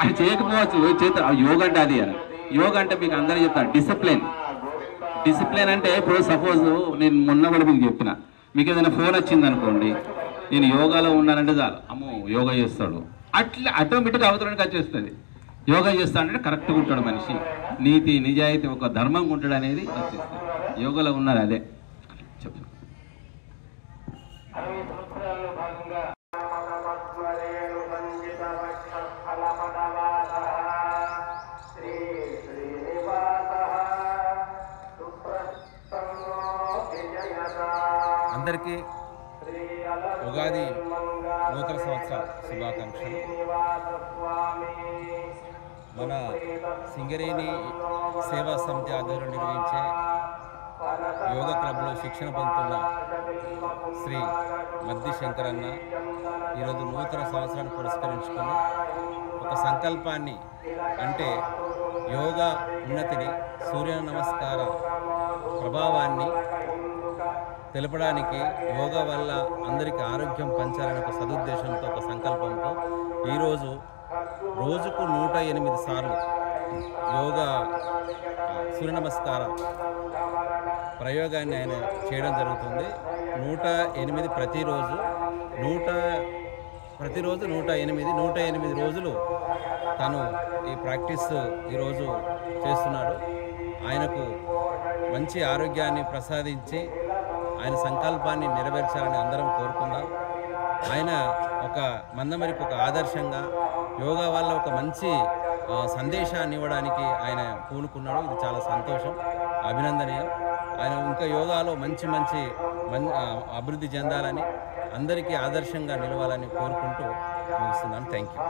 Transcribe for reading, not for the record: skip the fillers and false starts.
అది చేయకపోవచ్చు చేత యోగా అంటే అది యోగా అంటే మీకు అందరూ చెప్తాను డిసిప్లిన్ అంటే ఇప్పుడు సపోజ్ నేను మొన్న కూడా మీకు చెప్పిన మీకు ఏదైనా ఫోన్ వచ్చింది అనుకోండి నేను యోగాలో ఉన్నానంటే చాలు అమ్మో యోగా చేస్తాడు అట్లా ఆటోమేటిక్గా అవతరానికి వచ్చేస్తుంది యోగా చేస్తాడంటే కరెక్ట్గా ఉంటాడు మనిషి నీతి నిజాయితీ ఒక ధర్మంగా ఉంటాడు అనేది వచ్చేస్తుంది యోగాలో ఉన్నది అదే చెప్పు అందరికీ ఉగాది నూతన సంవత్సర శుభాకాంక్షలు. మన సింగరేణి సేవా సమితి ఆధ్వర్యంలో నిర్వహించే యోగా క్లబ్లో శిక్షణ పొందుతున్న శ్రీ మద్ది శంకరన్న ఈరోజు నూతన సంవత్సరాన్ని పురస్కరించుకొని ఒక సంకల్పాన్ని అంటే యోగా ఉన్నతిని సూర్య నమస్కార ప్రభావాన్ని తెలపడానికి యోగా వల్ల అందరికీ ఆరోగ్యం పంచాలనే ఒక సదుద్దేశంతో ఒక సంకల్పంతో ఈరోజు రోజుకు 108 సార్లు యోగా సూర్య నమస్కార ప్రయోగాన్ని ఆయన చేయడం జరుగుతుంది. 108 ప్రతిరోజు 108 రోజులు తను ఈ ప్రాక్టీస్ ఈరోజు చేస్తున్నాడు. ఆయనకు మంచి ఆరోగ్యాన్ని ప్రసాదించి ఆయన సంకల్పాన్ని నెరవేర్చాలని అందరం కోరుకుందాం. ఆయన ఒక మందమరికి ఒక ఆదర్శంగా యోగా వల్ల ఒక మంచి సందేశాన్ని ఇవ్వడానికి ఆయన పూనుకున్నాడు. ఇది చాలా సంతోషం, అభినందనీయం. ఆయన ఇంకా యోగాలో మంచి అభివృద్ధి చెందాలని అందరికీ ఆదర్శంగా నిలవాలని కోరుకుంటూ ముగిస్తున్నాను. Thank you.